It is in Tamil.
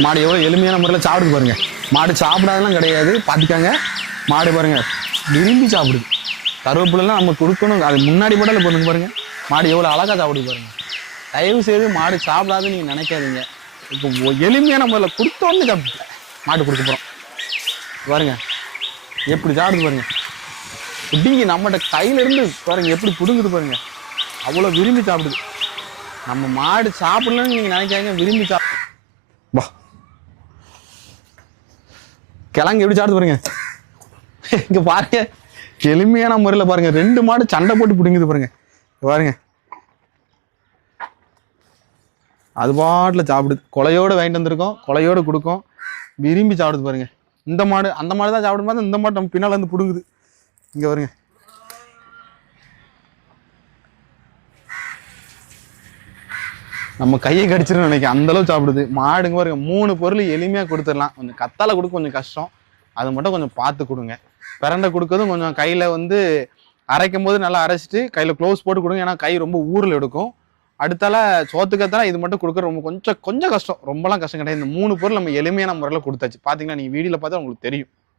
மாடு எவ்வளோ எளிமையான முறையில் சாப்பிடுது பாருங்கள் மாடு சாப்பிடாதெல்லாம் கிடையாது. பார்த்துக்காங்க. மாடு பாருங்க. விரும்பி சாப்பிடுது. கருவேப்பிலாம் நம்ம கொடுக்கணும். அது முன்னாடி மட்டும் பொண்ணுங்க பாருங்கள் மாடு எவ்வளோ அழகாக சாப்பிடுது பாருங்கள் தயவு செய்து மாடு சாப்பிடாதுன்னு நீங்கள் நினைக்காதீங்க. இப்போ எளிமையான முறையில் கொடுத்தோன்னு சாப்பிட்டு மாடு கொடுக்க போகிறோம் பாருங்க. எப்படி சாப்பிடுது பாருங்கள் பிடிங்கி நம்மகிட்ட கையிலேருந்து பாருங்கள் எப்படி பிடுங்குது பாருங்க. அவ்வளோ விரும்பி சாப்பிடுது. நம்ம மாடு சாப்பிடலன்னு நீங்கள் நினைக்காதீங்க. விரும்பி சாப்பிடு கிழங்கு எப்படி சாப்பிடுது பாருங்க. இங்க பாருங்க. எளிமையான முறையில் பாருங்க. ரெண்டு மாடு சண்டை போட்டு பிடிங்குது பாருங்க. பாருங்க. அது பாட்டில் சாப்பிடுது. கொலையோடு வாங்கிட்டு வந்திருக்கோம். கொலையோடு கொடுக்கும். விரும்பி சாப்பிடுது பாருங்க. இந்த மாடு அந்த மாடு தான் சாப்பிடும் போது இந்த மாடு நம்ம பின்னால் வந்து பிடுங்குது. இங்க பாருங்க. நம்ம கையை கடிச்சிருன்னு நினைக்கிறேன். அந்த அளவு சாப்பிடுது. மாடுங்க பாருங்க மூணு பொருள் எளிமையாக கொடுத்துடலாம். கொஞ்சம் கத்தால கொடுக்க கொஞ்சம் கஷ்டம். அது மட்டும் கொஞ்சம் பார்த்து கொடுங்க. பிறண்டை கொடுக்கறதும் கொஞ்சம் கையில் வந்து அரைக்கும் போது நல்லா அரைச்சிட்டு கையில் க்ளோஸ் போட்டு கொடுங்க. ஏன்னா கை ரொம்ப ஊரில் எடுக்கும். அடுத்தால சோத்துக்கத்தால இது மட்டும் கொடுக்க ரொம்ப கொஞ்சம் கொஞ்சம் கஷ்டம். ரொம்பலாம் கஷ்டம் கிடையாது. இந்த மூணு பொருள் நம்ம எளிமையான முறையில் கொடுத்தாச்சு. பார்த்தீங்கன்னா நீங்கள் வீடியோவில் பார்த்தா உங்களுக்கு தெரியும்.